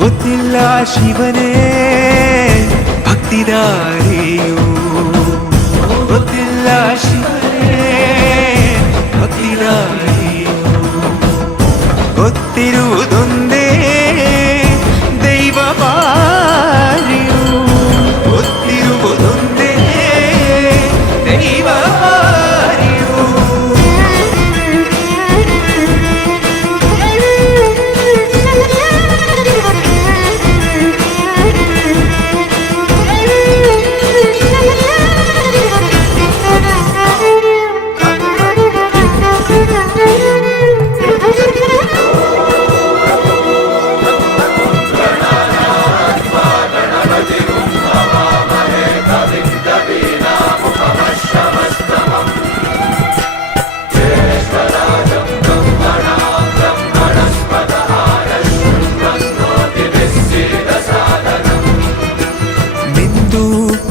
ಗೊತ್ತಿಲ್ಲ ಶಿವನೇ ಭಕ್ತಿದಾರಿಯು, ಗೊತ್ತಿಲ್ಲ ಶಿವನೇ ಭಕ್ತಿದಾರಿಯು, ಗೊತ್ತಿರುವುದೊಂದೇ ದೈವ ಬಾರಿಯು, ಗೊತ್ತಿರುವುದೊಂದೇ ದೈವ ಬಾರಿಯು.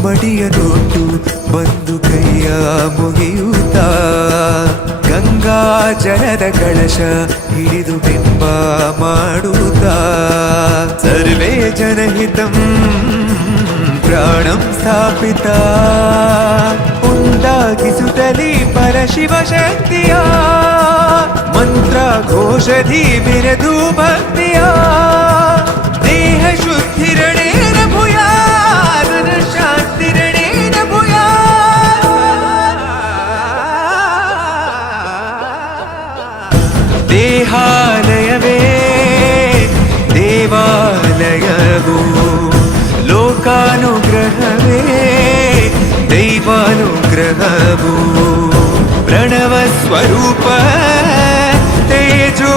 ಮಡಿಯನೊಟ್ಟು ಬಂದು ಕೈಯ ಮುಗಿಯುತ್ತ ಗಂಗಾ ಜಲದ ಕಳಶ ಹಿಡಿದು ಬಿಂಬ ಮಾಡುತ್ತ ಸರ್ವೇ ಜನಹಿತಂ ಪ್ರಾಣಂ ಸ್ಥಾಪಿತ ಉಂಟಾಗಿಸುತ್ತಲಿ ಪರಶಿವ ಶಕ್ತಿಯ ಮಂತ್ರ ಘೋಷಧಿ ಬಿರದು ಭಕ್ತಿಯ ದೇಹ ಶುದ್ಧಿರಣೇನ ಭೂಯಾ ಶಾಂತಿರಣೇನ ಭೂಯಾ. ದೇಹಾಲಯವೇ ದೇವಾಲಯವು, ಲೋಕಾನುಗ್ರಹವೇ ದೈವಾನುಗ್ರಹವು, ಪ್ರಣವ ಸ್ವರೂಪ ತೇಜೋ